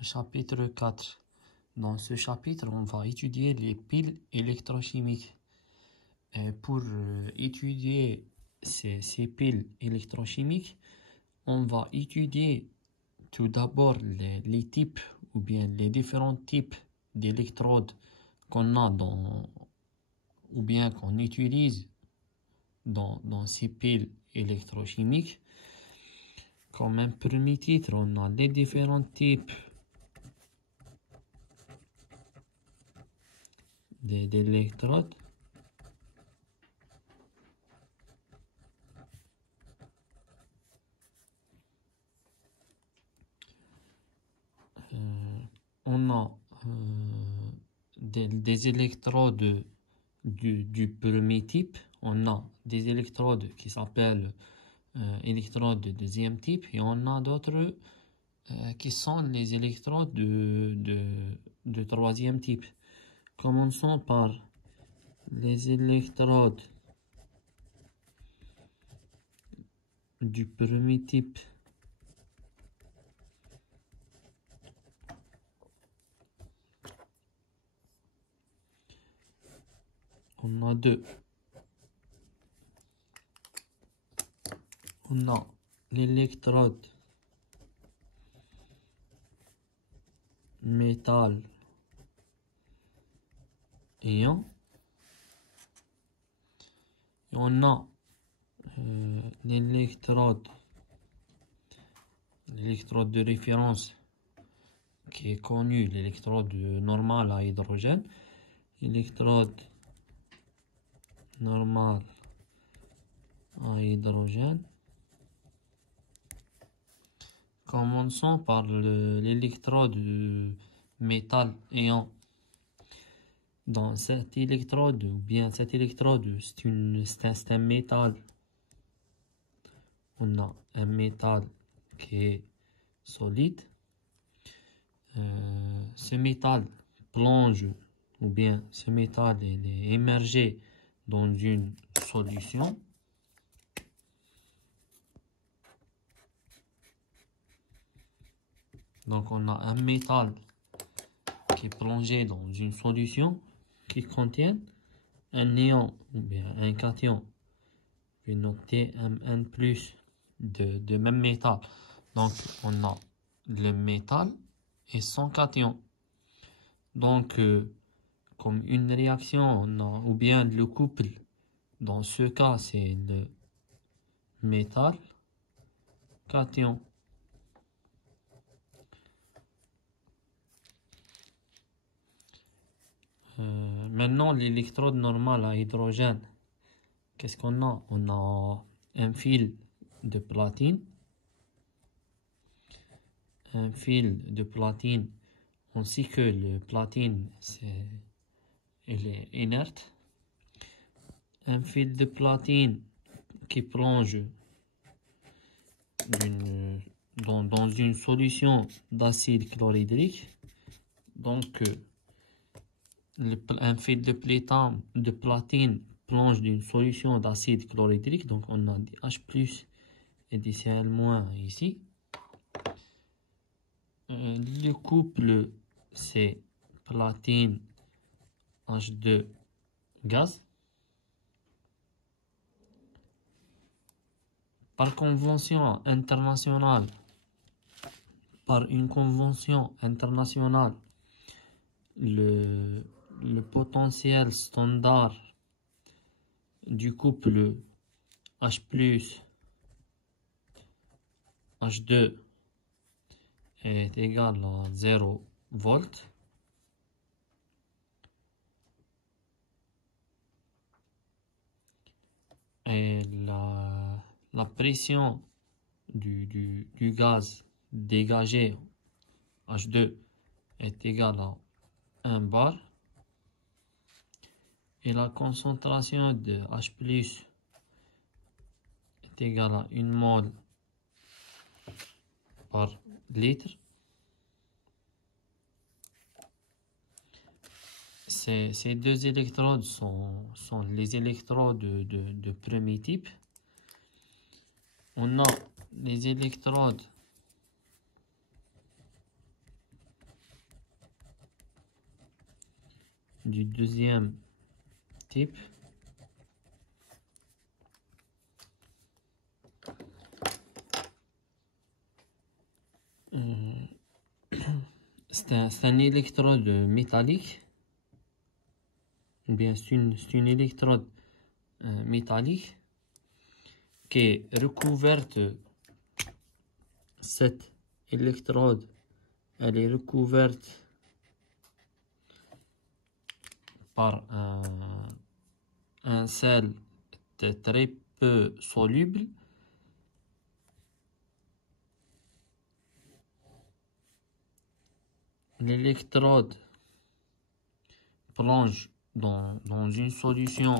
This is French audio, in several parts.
chapitre 4. Dans ce chapitre, on va étudier les piles électrochimiques. Et pour étudier ces piles électrochimiques, on va étudier tout d'abord les types ou bien les différents types d'électrodes qu'on a ou bien qu'on utilise dans ces piles électrochimiques. Comme un premier titre, on a les différents types d'électrodes. On a des électrodes du premier type. On a des électrodes qui s'appellent électrodes de deuxième type. Et on a d'autres qui sont les électrodes de troisième type. Commençons par les électrodes du premier type. On a deux. On a l'électrode métal ion. Et on a l'électrode de référence qui est connue, l'électrode normale à hydrogène. Électrode normale à hydrogène. Commençons par l'électrode métal ion. Dans cette électrode, ou bien cette électrode, c'est un métal. On a un métal qui est solide. Ce métal plonge, ou bien ce métal il est émergé dans une solution. Donc on a un métal qui est plongé dans une solution qui contient un ion ou bien un cation. Je vais noter un plus de même métal. Donc on a le métal et son cation. Donc comme une réaction, on a ou bien le couple. Dans ce cas, c'est le métal cation. Maintenant, l'électrode normale à hydrogène. Qu'est-ce qu'on a? On a un fil de platine. Un fil de platine. On sait que le platine, il est inerte. Un fil de platine qui plonge dans une solution d'acide chlorhydrique. Donc, un fil de platine plonge d'une solution d'acide chlorhydrique. Donc, on a des H+ et des Cl- ici. Le couple, c'est platine H2 gaz. Par une convention internationale, le potentiel standard du couple H+ H2 est égal à 0 volts. Et la pression du gaz dégagé H2 est égale à 1 bar. Et la concentration de H+ est égale à 1 mol par litre. Ces deux électrodes sont les électrodes de premier type. On a les électrodes du deuxième type. C'est un électrode métallique. Ou bien c'est une électrode métallique qui est recouverte. Cette électrode, elle est recouverte par un sel très peu soluble. L'électrode plonge dans une solution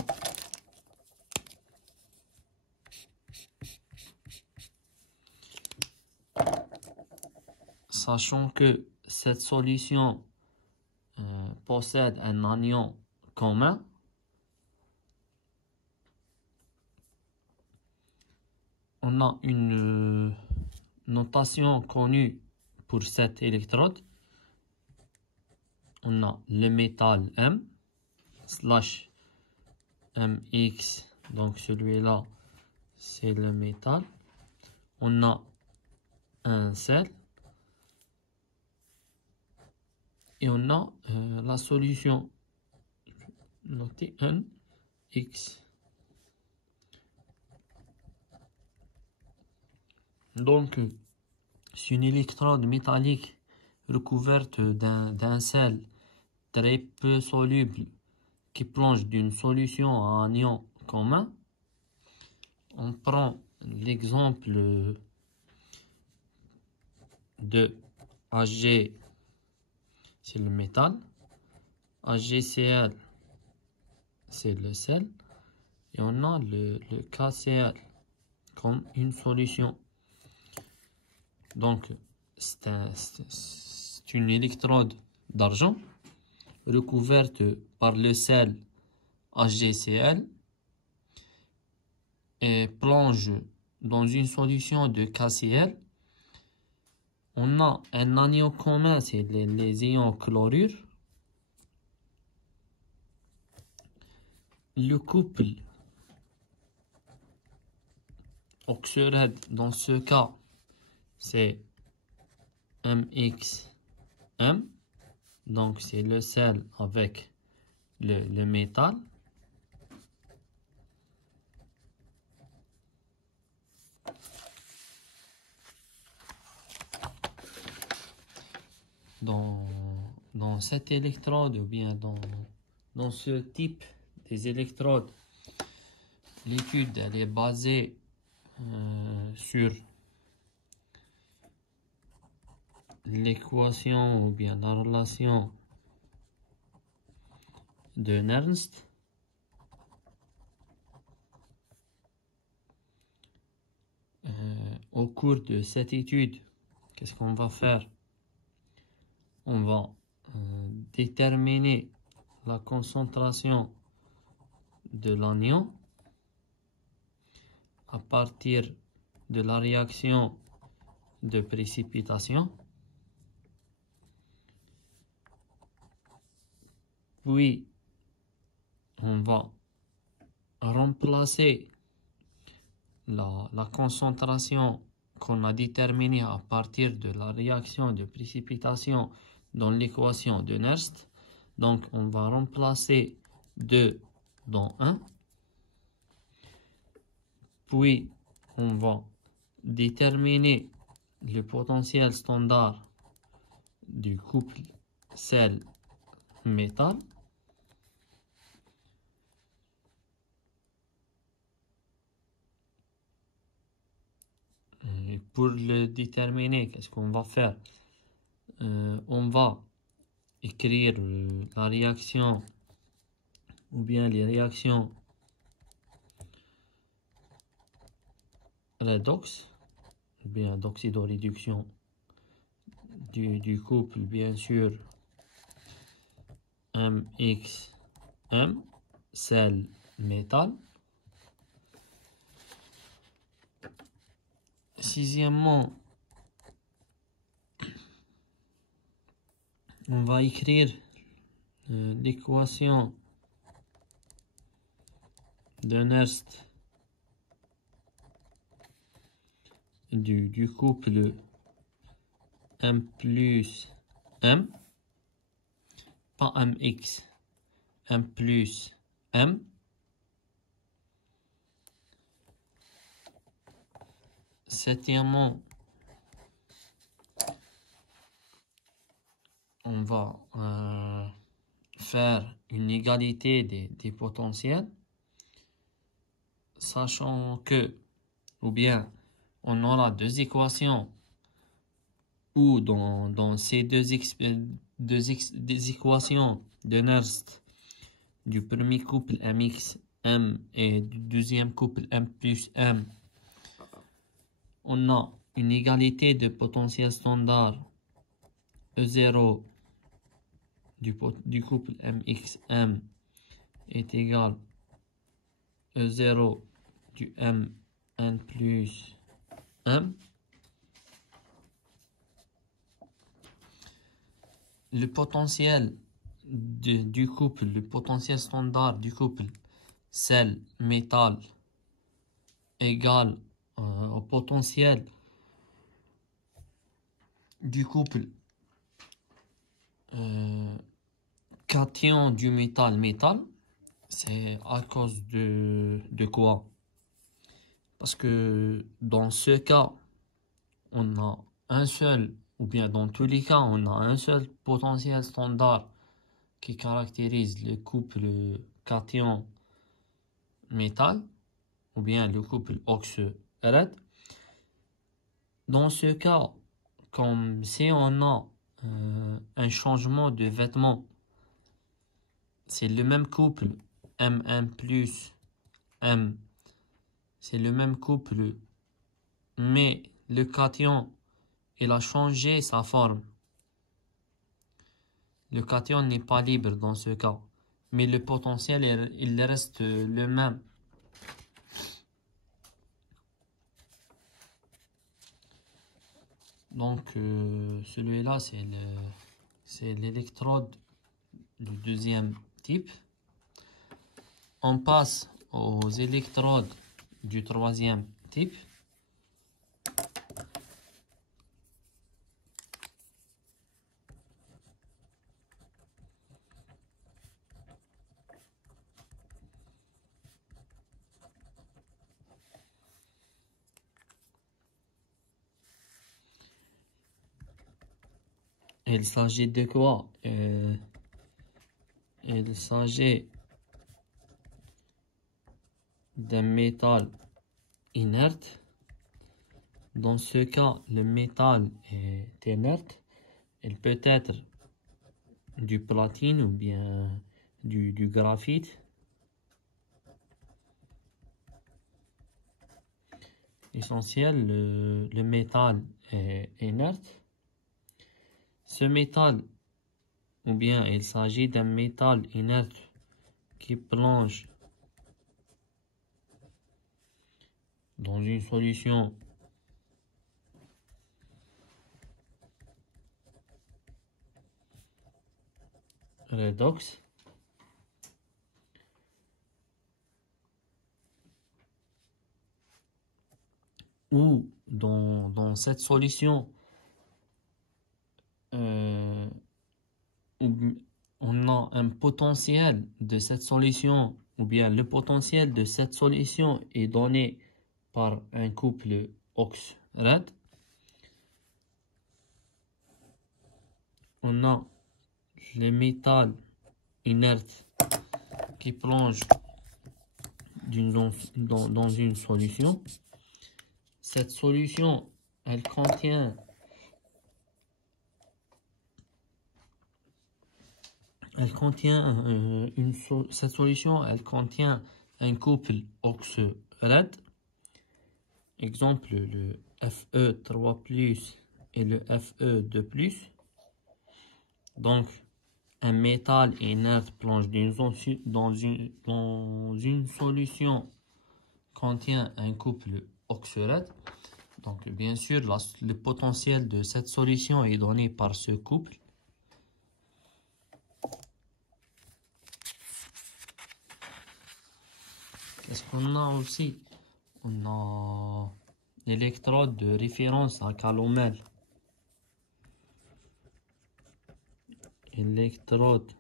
sachant que cette solution possède un anion commun. On a une notation connue pour cette électrode. On a le métal M slash MX, donc celui-là c'est le métal. On a un sel et on a la solution notée NX. Donc c'est une électrode métallique recouverte d'un sel très peu soluble qui plonge d'une solution à un ion commun. On prend l'exemple de Hg, c'est le métal, HgCl, c'est le sel, et on a le KCl comme une solution. Donc, c'est une électrode d'argent recouverte par le sel HgCl et plonge dans une solution de KCl. On a un anion commun, c'est les ions chlorure. Le couple oxyrède dans ce cas, c'est MXM. Donc c'est le sel avec le métal. Dans cette électrode, ou bien dans ce type des électrodes, l'étude elle est basée sur l'équation ou bien la relation de Nernst. Au cours de cette étude, qu'est-ce qu'on va faire? On va déterminer la concentration de l'anion à partir de la réaction de précipitation. Puis, on va remplacer la concentration qu'on a déterminée à partir de la réaction de précipitation dans l'équation de Nernst. Donc, on va remplacer 2 dans 1. Puis, on va déterminer le potentiel standard du couple sel-métal. Et pour le déterminer, qu'est-ce qu'on va faire? On va écrire la réaction ou bien les réactions redox, ou bien d'oxydoréduction du couple, bien sûr, MXM, sel métal. Sixièmement, on va écrire l'équation de Nernst du couple M plus M, pas MX, M plus M. Septièmement, on va faire une égalité des potentiels, sachant que, ou bien, on aura deux équations où dans ces des équations de Nernst du premier couple MX, M et du deuxième couple M plus M, on a une égalité de potentiel standard E0 du couple MXM est égal E0 du MN plus M. Le potentiel du couple, le potentiel standard du couple sel-métal égal au potentiel du couple cation du métal-métal. C'est à cause de quoi? Parce que dans ce cas, on a un seul, ou bien dans tous les cas, on a un seul potentiel standard qui caractérise le couple cation-métal, ou bien le couple oxy-red. Dans ce cas, comme si on a un changement de vêtement, c'est le même couple Mn plus M, c'est le même couple, mais le cation, il a changé sa forme. Le cation n'est pas libre dans ce cas, mais le potentiel, il reste le même. Donc, celui-là, c'est l'électrode du deuxième type. On passe aux électrodes du troisième type. Il s'agit de quoi? Il s'agit d'un métal inerte. Dans ce cas, le métal est inerte. Il peut être du platine ou bien du graphite. Essentiel, le métal est inerte. Ce métal, ou bien il s'agit d'un métal inerte qui plonge dans une solution redox, ou dans cette solution on a un potentiel de cette solution, ou bien le potentiel de cette solution est donné par un couple oxy-red. On a le métal inerte qui plonge dans une solution. Cette solution, elle contient cette solution, elle contient un couple oxy-red. Exemple, le Fe3+ et le Fe2+. Donc, un métal inerte plonge dans une solution contient un couple oxy-red. Donc, bien sûr, le potentiel de cette solution est donné par ce couple. Qu'est-ce qu'on a aussi? On a l'électrode de référence à calomel. Électrode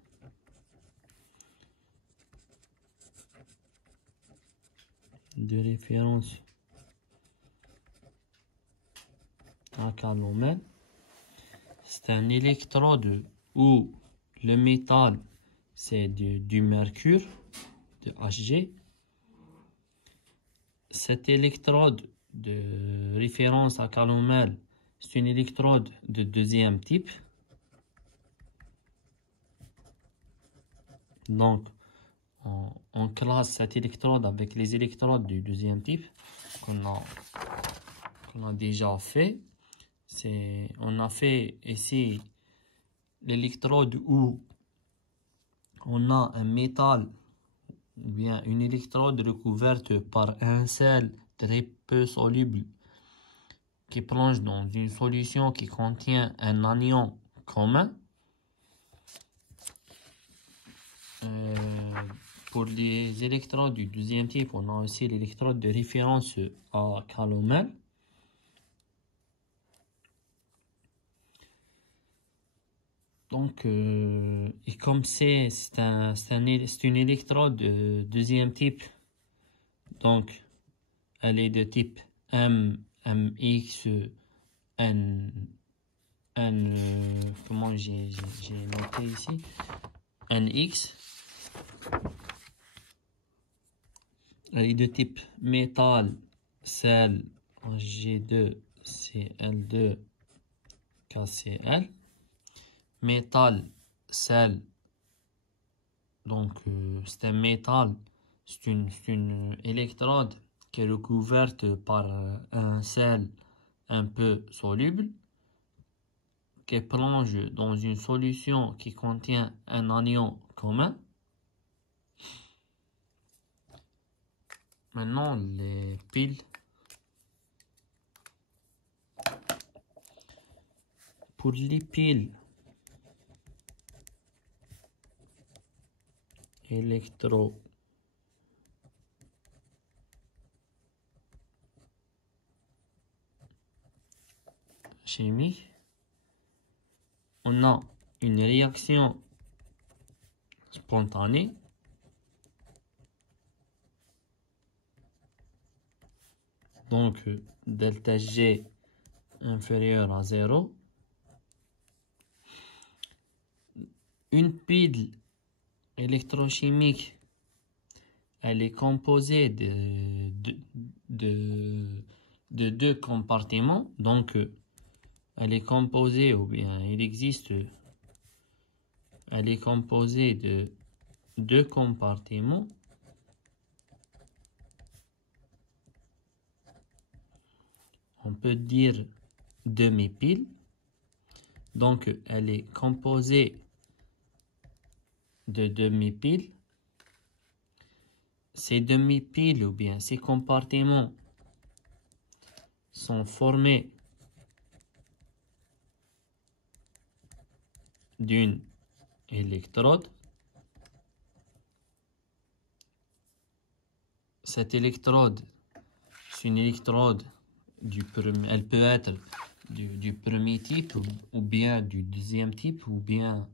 de référence à calomel. C'est un électrode où le métal, c'est du mercure, de Hg. Cette électrode de référence à calomel, c'est une électrode de deuxième type. Donc, on classe cette électrode avec les électrodes du deuxième type qu'on a déjà fait. On a fait ici l'électrode où on a un métal ou bien une électrode recouverte par un sel très peu soluble qui plonge dans une solution qui contient un anion commun. Pour les électrodes du deuxième type, on a aussi l'électrode de référence à calomel. Donc, et comme c'est une électrode de deuxième type, donc elle est de type M, MX, comment j'ai noté ici, NX. Elle est de type métal, sel, G2, Cl2, KCl. Métal, sel, donc c'est un métal, c'est une électrode qui est recouverte par un sel un peu soluble, qui plonge dans une solution qui contient un anion commun. Maintenant, les piles. Pour les piles électrochimiques, on a une réaction spontanée. Donc, delta G inférieur à 0. Une pile électrochimique, elle est composée de deux compartiments. Donc, elle est composée, ou bien elle est composée de deux compartiments. On peut dire demi-pile. Donc, elle est composée de demi-piles. Ces demi-piles ou bien ces compartiments sont formés d'une électrode. Cette électrode, c'est une électrode elle peut être du premier type ou bien du deuxième type ou bien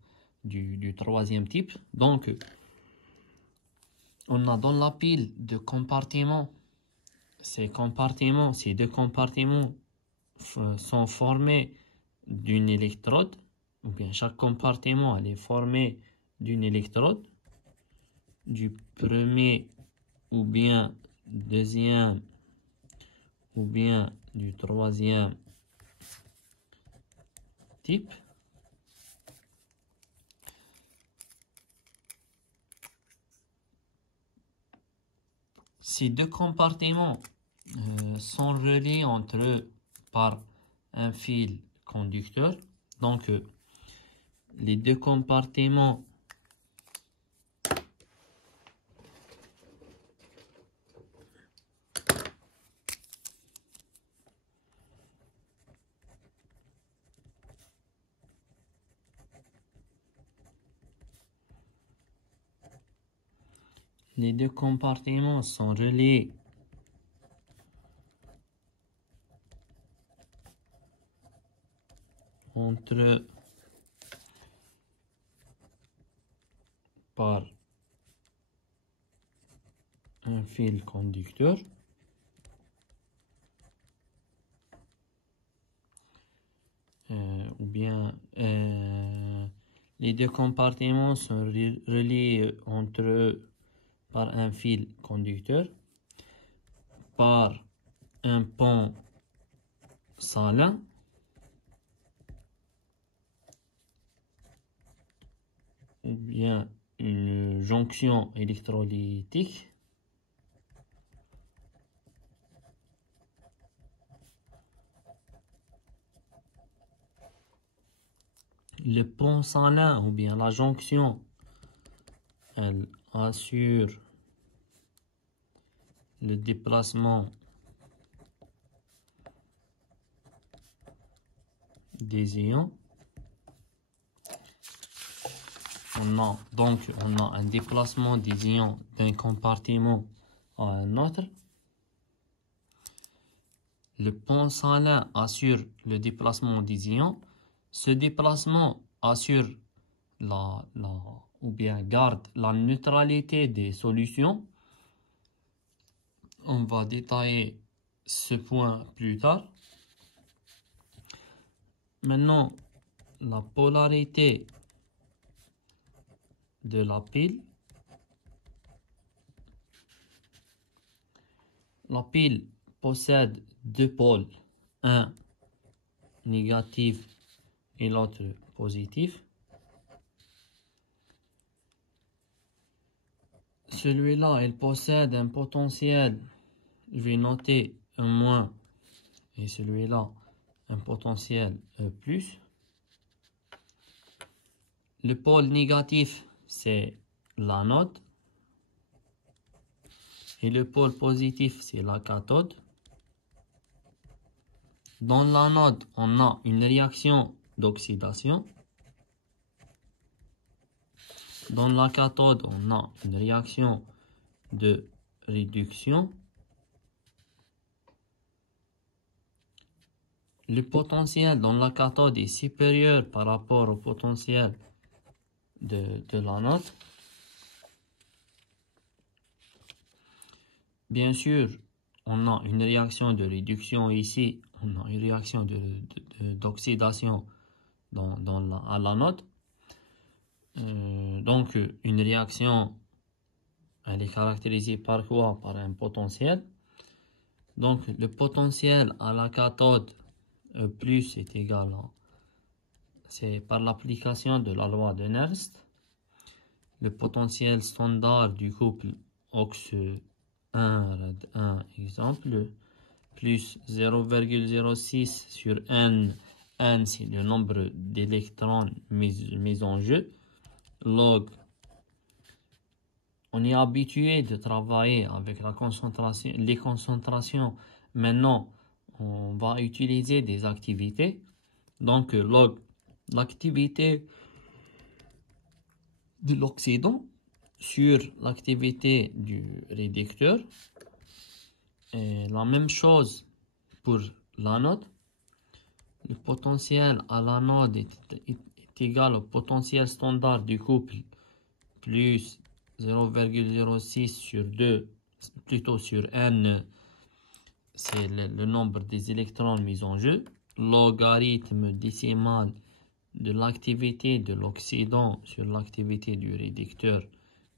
du troisième type. Donc, on a dans la pile de compartiments. Ces deux compartiments sont formés d'une électrode, ou bien chaque compartiment elle est formé d'une électrode, du premier ou bien deuxième ou bien du troisième type. Ces deux compartiments sont reliés entre eux par un fil conducteur. Donc, les deux compartiments Les deux compartiments sont reliés entre eux par un fil conducteur. Ou bien les deux compartiments sont reliés entre eux par un fil conducteur, par un pont salin, ou bien une jonction électrolytique. Le pont salin ou bien la jonction, elle assure le déplacement des ions. On a un déplacement des ions d'un compartiment à un autre. Le pont salin assure le déplacement des ions. Ce déplacement assure ou bien garde la neutralité des solutions. On va détailler ce point plus tard. Maintenant, la polarité de la pile. La pile possède deux pôles, un négatif et l'autre positif. Celui-là, il possède un potentiel, je vais noter un moins, et celui-là, un potentiel plus. Le pôle négatif, c'est l'anode. Et le pôle positif, c'est la cathode. Dans l'anode, on a une réaction d'oxydation. Dans la cathode, on a une réaction de réduction. Le potentiel dans la cathode est supérieur par rapport au potentiel de l'anode. Bien sûr, on a une réaction de réduction ici, on a une réaction d'oxydation à l'anode. Donc, une réaction, elle est caractérisée par quoi? Par un potentiel. Donc, le potentiel à la cathode plus est égal à, c'est par l'application de la loi de Nernst. Le potentiel standard du couple OX1 rad 1 exemple plus 0,06 sur n. N, c'est le nombre d'électrons mis en jeu. Log, on est habitué de travailler avec les concentrations. Maintenant, on va utiliser des activités. Donc, log l'activité de l'oxydant sur l'activité du réducteur. Et la même chose pour l'anode. Le potentiel à l'anode est égal au potentiel standard du couple plus 0,06 sur 2, plutôt sur n, c'est le nombre des électrons mis en jeu. Logarithme décimal de l'activité de l'oxydant sur l'activité du réducteur,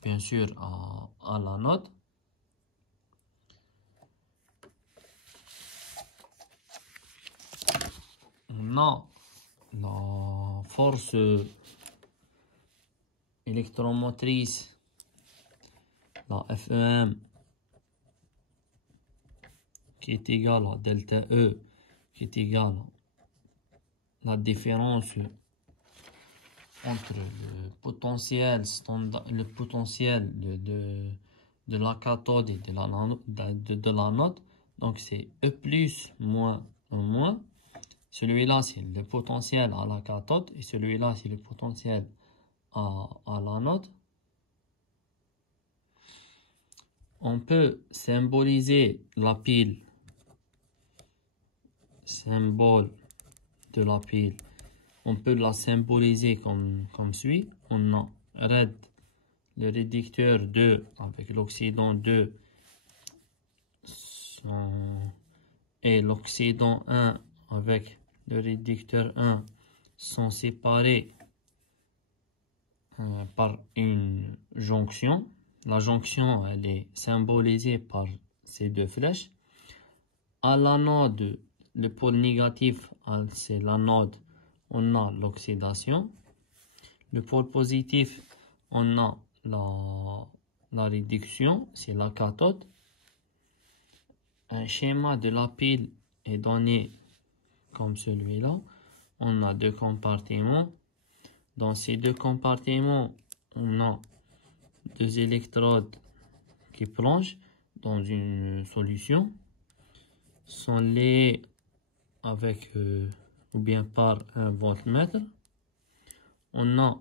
bien sûr, à l'anode. On a la force électromotrice, la FEM, qui est égale à delta E, qui est égale à la différence entre le potentiel de la cathode et de l'anode. Donc c'est E plus moins 1 moins. Celui-là, c'est le potentiel à la cathode et celui-là, c'est le potentiel à l'anode. On peut symboliser la pile, symbole de la pile. On peut la symboliser comme suit. On a RED, le réducteur 2 avec l'oxydant 2 et l'oxydant 1 avec le réducteur 1 sont séparés par une jonction. La jonction, elle est symbolisée par ces deux flèches. À l'anode, le pôle négatif, c'est l'anode, on a l'oxydation. Le pôle positif, on a la réduction, c'est la cathode. Un schéma de la pile est donné comme celui-là. On a deux compartiments. Dans ces deux compartiments, on a deux électrodes qui plongent dans une solution, sont liées avec ou bien par un voltmètre. On a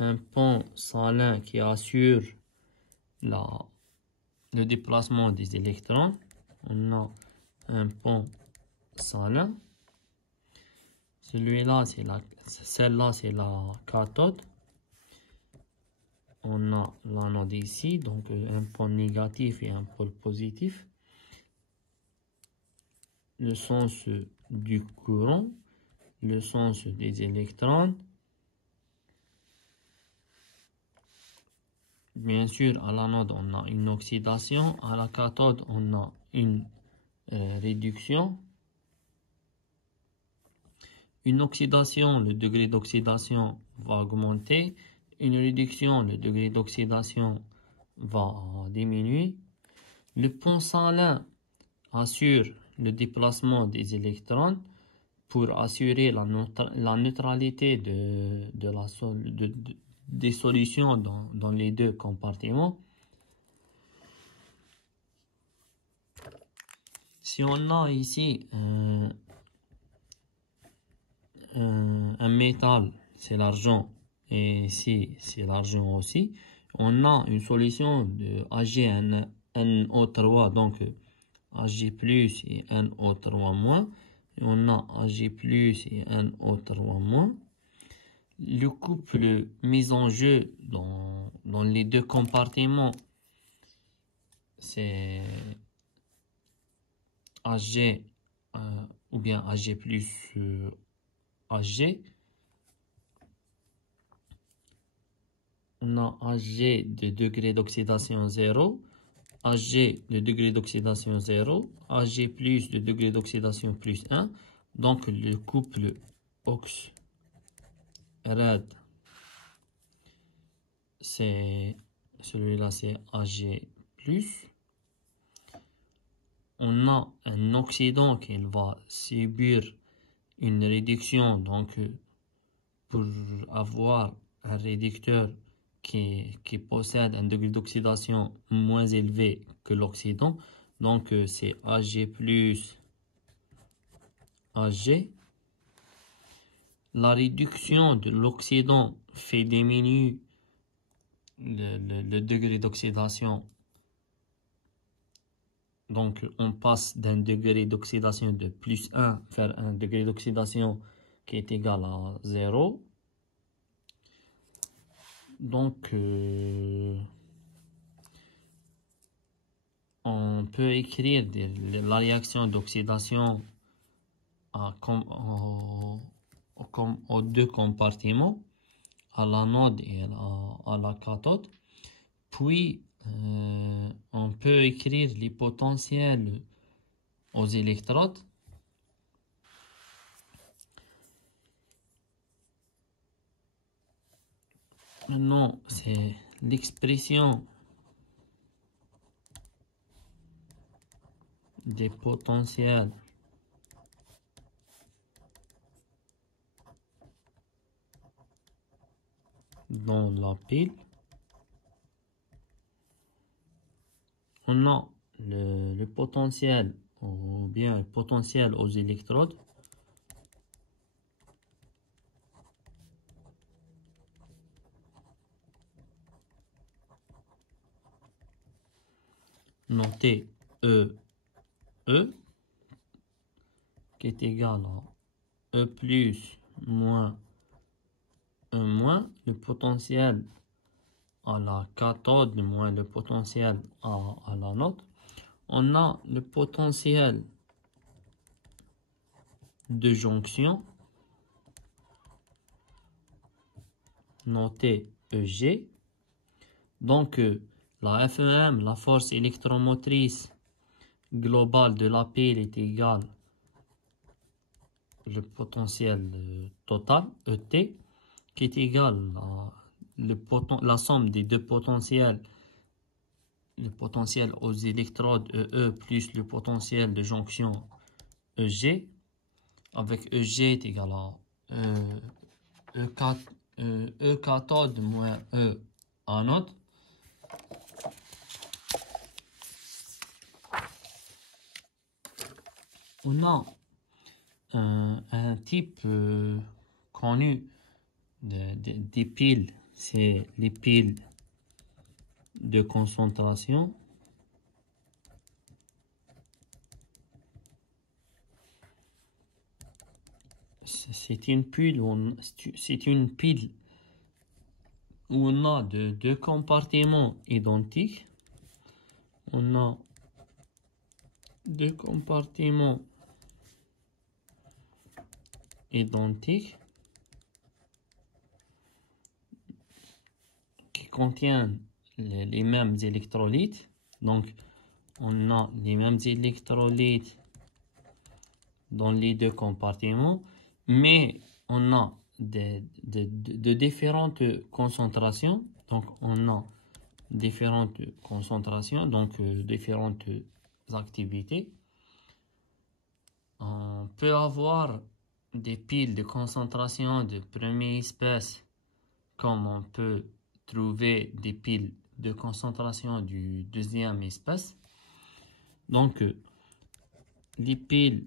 un pont salin qui assure le déplacement des électrons. On a un pont salin. Celle-là, c'est la cathode. On a l'anode ici, donc un pôle négatif et un pôle positif. Le sens du courant, le sens des électrons. Bien sûr, à l'anode, on a une oxydation. À la cathode, on a une réduction. Une oxydation, le degré d'oxydation va augmenter. Une réduction, le degré d'oxydation va diminuer. Le pont salin assure le déplacement des électrons pour assurer la neutralité des solutions dans les deux compartiments. Si on a ici un métal, c'est l'argent, et ici c'est l'argent aussi, on a une solution de AgNO3, donc Ag plus et NO3 moins, et on a Ag plus et NO3 moins. Le couple mis en jeu dans les deux compartiments, c'est Ag ou bien Ag plus Ag. On a Ag de degré d'oxydation 0, Ag de degré d'oxydation 0, Ag plus de degré d'oxydation plus 1. Donc le couple OX-RED, c'est celui-là, c'est Ag plus. On a un oxydant qui va subir une réduction, donc pour avoir un réducteur qui possède un degré d'oxydation moins élevé que l'oxydant, donc c'est Ag plus Ag. La réduction de l'oxydant fait diminuer le degré d'oxydation. Donc, on passe d'un degré d'oxydation de plus 1 vers un degré d'oxydation qui est égal à 0. Donc, on peut écrire la réaction d'oxydation aux deux compartiments, à l'anode et à la cathode. Puis, on peut écrire les potentiels aux électrodes. Maintenant, c'est l'expression des potentiels dans la pile. On a le potentiel ou bien le potentiel aux électrodes. noté E, qui est égal à E plus moins E moins, le potentiel à la cathode moins le potentiel à l'anode. On a le potentiel de jonction, noté EG. Donc, la FEM, la force électromotrice globale de la pile est égale le potentiel total, ET, qui est égal à la somme des deux potentiels, le potentiel aux électrodes EE plus le potentiel de jonction EG, avec EG est égal à E cathode moins E anode. On a un type connu des piles, c'est les piles de concentration. C'est une pile où on a deux compartiments identiques. On a deux compartiments identiques qui contiennent les mêmes électrolytes. Donc, on a les mêmes électrolytes dans les deux compartiments, mais on a de différentes concentrations. Donc, on a différentes concentrations, donc différentes activités. On peut avoir des piles de concentration de première espèce, comme on peut trouver des piles de concentration du deuxième espèce. Donc, les piles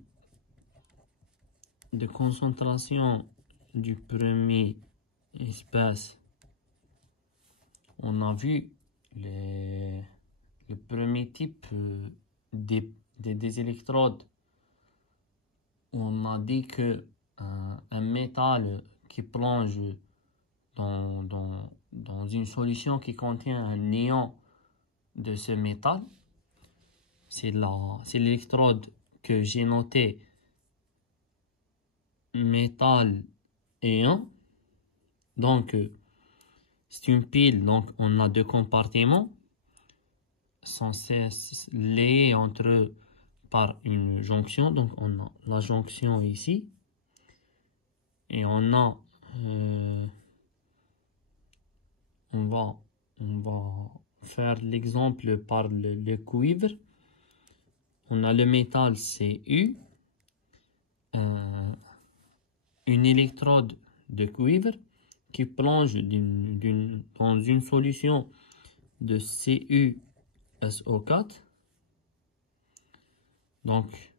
de concentration du premier espèce, on a vu le premier type des électrodes. On a dit que un métal qui plonge dans une solution qui contient un néon de ce métal, c'est l'électrode que j'ai noté métal ion. Donc, c'est une pile, donc on a deux compartiments censés liés entre eux par une jonction. Donc, on a la jonction ici et on a on va faire l'exemple par le cuivre. On a le métal Cu, une électrode de cuivre qui plonge dans une solution de CuSO4. Donc,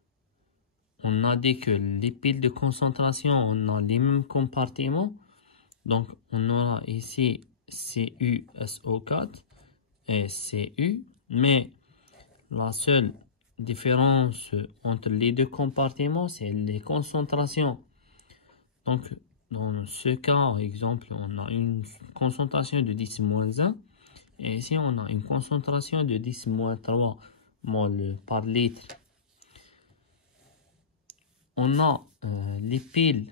on a dit que les piles de concentration, on a les mêmes compartiments. Donc, on aura ici CuSO4 et Cu, mais la seule différence entre les deux compartiments, c'est les concentrations. Donc, dans ce cas, par exemple, on a une concentration de 10-1 et ici, on a une concentration de 10-3 mol par litre. On a les piles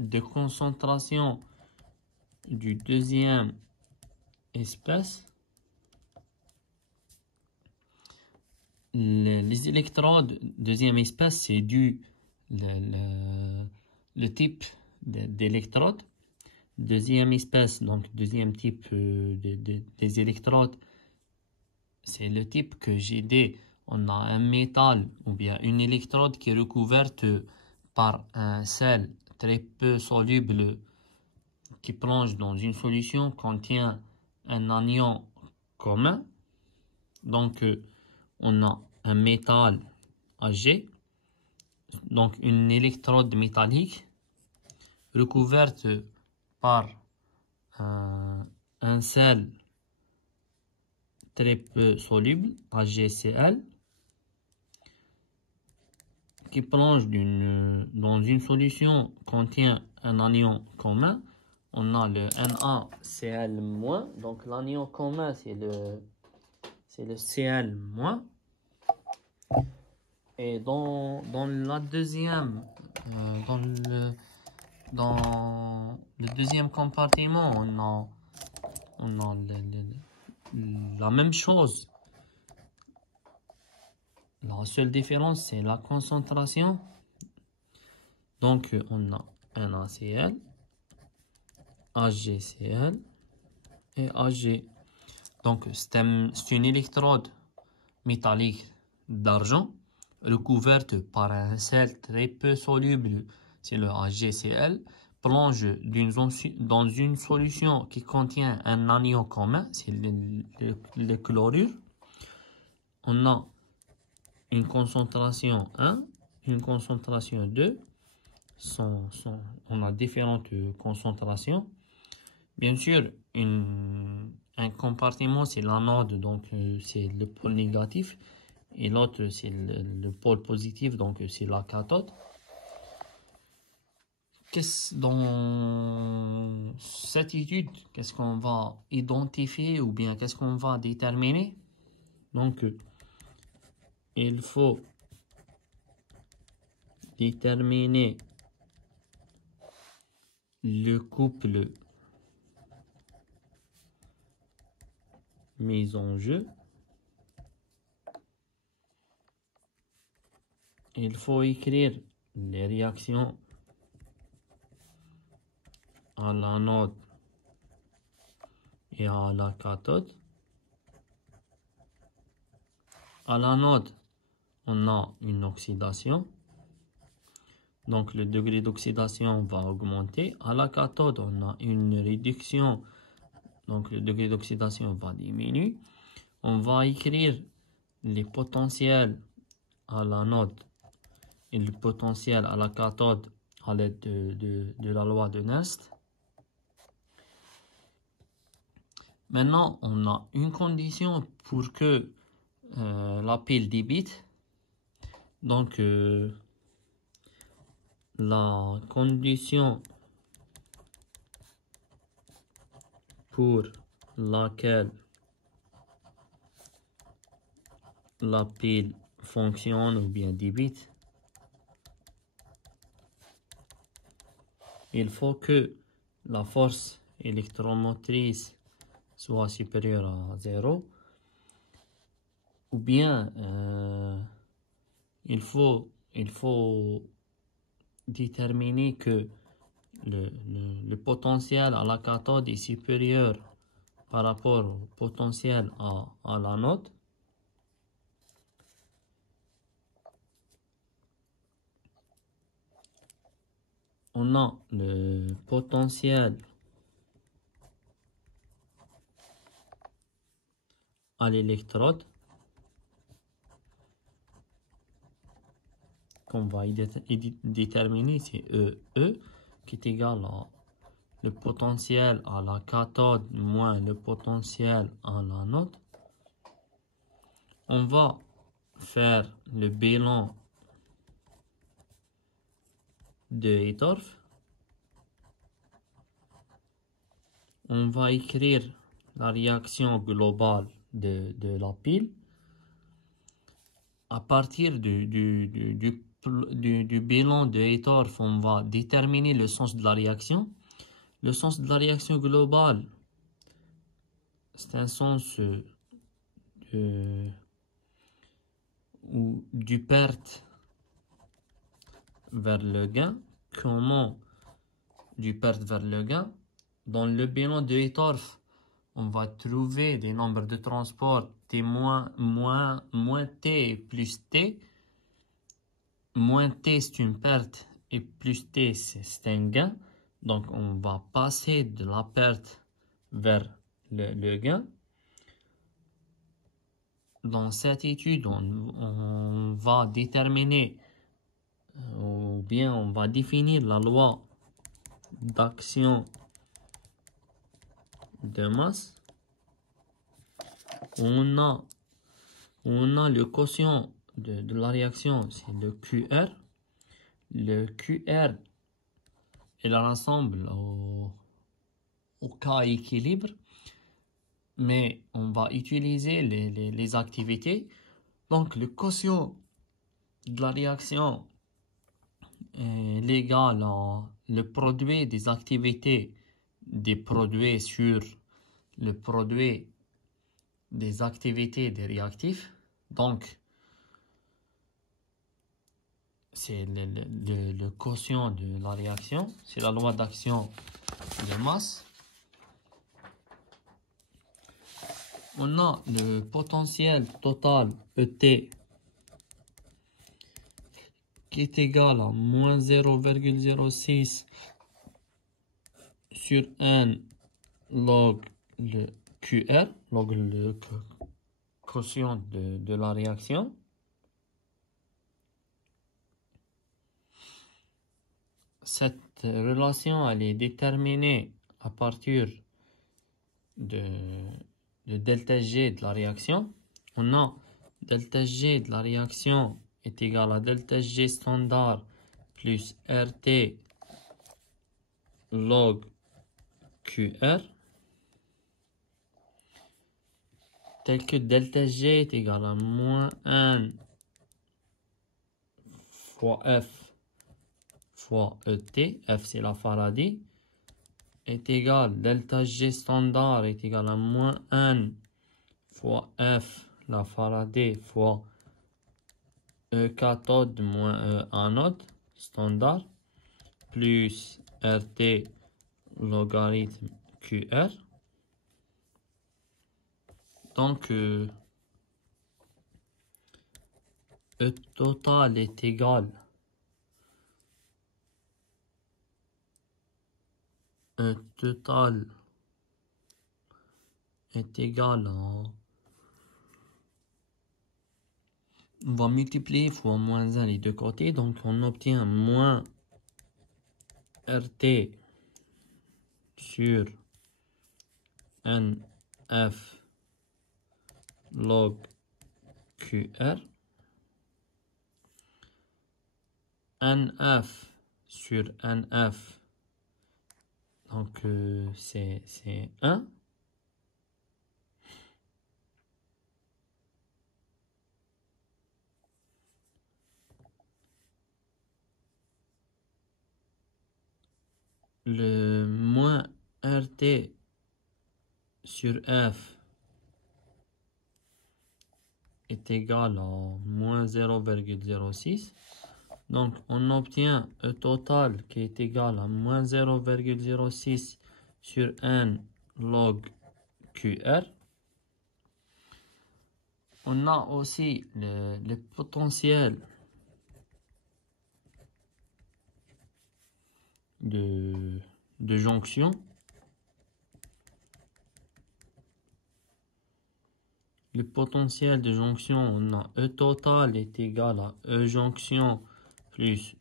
de concentration du deuxième espèce. Les électrodes deuxième espèce, c'est dû le type d'électrode. Deuxième espèce, donc deuxième type des électrodes, c'est le type que j'ai dit. On a un métal ou bien une électrode qui est recouverte par un sel très peu soluble qui plonge dans une solution contient un anion commun. Donc, on a un métal Ag, donc une électrode métallique recouverte par un sel très peu soluble, HgCl, qui plonge dans une solution contient un anion commun. On a le NaCl-, donc l'anion commun c'est le Cl-. Et dans la deuxième, dans le deuxième compartiment, on a la même chose. La seule différence, c'est la concentration. Donc, on a NaCl, HgCl et Hg. Donc, c'est une électrode métallique d'argent recouverte par un sel très peu soluble, c'est le HgCl, plonge dans une solution qui contient un anion commun, c'est le chlorure. On a une concentration 1, une concentration 2, on a différentes concentrations. Bien sûr, un compartiment c'est l'anode, donc c'est le pôle négatif, et l'autre c'est le pôle positif, donc c'est la cathode. Dans cette étude, qu'est-ce qu'on va identifier ou bien qu'est-ce qu'on va déterminer? Donc, il faut déterminer le couple mis en jeu. Il faut écrire les réactions à l'anode et à la cathode. À l'anode, on a une oxydation. Donc le degré d'oxydation va augmenter. À la cathode, on a une réduction. Donc le degré d'oxydation va diminuer. On va écrire les potentiels à l'anode et le potentiel à la cathode à l'aide de la loi de Nernst. Maintenant, on a une condition pour que la pile débite. Donc, la condition pour laquelle la pile fonctionne ou bien débite, il faut que la force électromotrice soit supérieure à 0, ou bien il faut déterminer que le potentiel à la cathode est supérieur par rapport au potentiel à l'anode. On a le potentiel à l'électrode qu'on va déterminer, c'est E qui est égal à le potentiel à la cathode moins le potentiel à l'anode. On va faire le bilan de Hittorf. On va écrire la réaction globale de la pile. À partir du bilan de Hittorf, on va déterminer le sens de la réaction. Le sens de la réaction globale, c'est un sens du perte vers le gain. Comment du perte vers le gain? Dans le bilan de Hittorf, on va trouver des nombres de transport T moins T plus T. Moins T c'est une perte et plus T c'est un gain. Donc on va passer de la perte vers le gain. Dans cette étude, on va déterminer ou bien on va définir la loi d'action de masse. on a le quotient de la réaction, c'est le QR. Le QR est l'ensemble au cas équilibre, mais on va utiliser les activités. Donc, le quotient de la réaction est l'égal à le produit des activités des produits sur le produit des activités des réactifs. Donc, c'est le quotient de la réaction. C'est la loi d'action de masse. On a le potentiel total ET qui est égal à moins 0,06 sur n log le QR, log le quotient de la réaction. Cette relation elle est déterminée à partir de delta G de la réaction. On a delta G de la réaction est égal à delta G standard plus RT log QR, tel que delta G est égal à moins 1 fois F fois ET, F c'est la Faraday, est égal, delta G standard est égal à moins 1 fois F la Faraday fois E cathode moins E anode standard plus RT logarithme QR. Donc E total est égal E total est égal à, on va multiplier fois moins 1 les deux côtés, donc on obtient moins RT sur NF log QR. NF sur NF, donc c'est 1. Le moins RT sur F est égal à moins 0,06. Donc, on obtient un total qui est égal à moins 0,06 sur N log QR. On a aussi le potentiel de jonction. Le potentiel de jonction, on a E total est égal à E jonction plus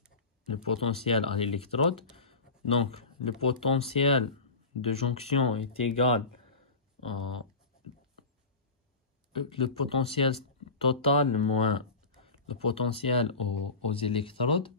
le potentiel à l'électrode. Donc, le potentiel de jonction est égal à le potentiel total moins le potentiel aux électrodes.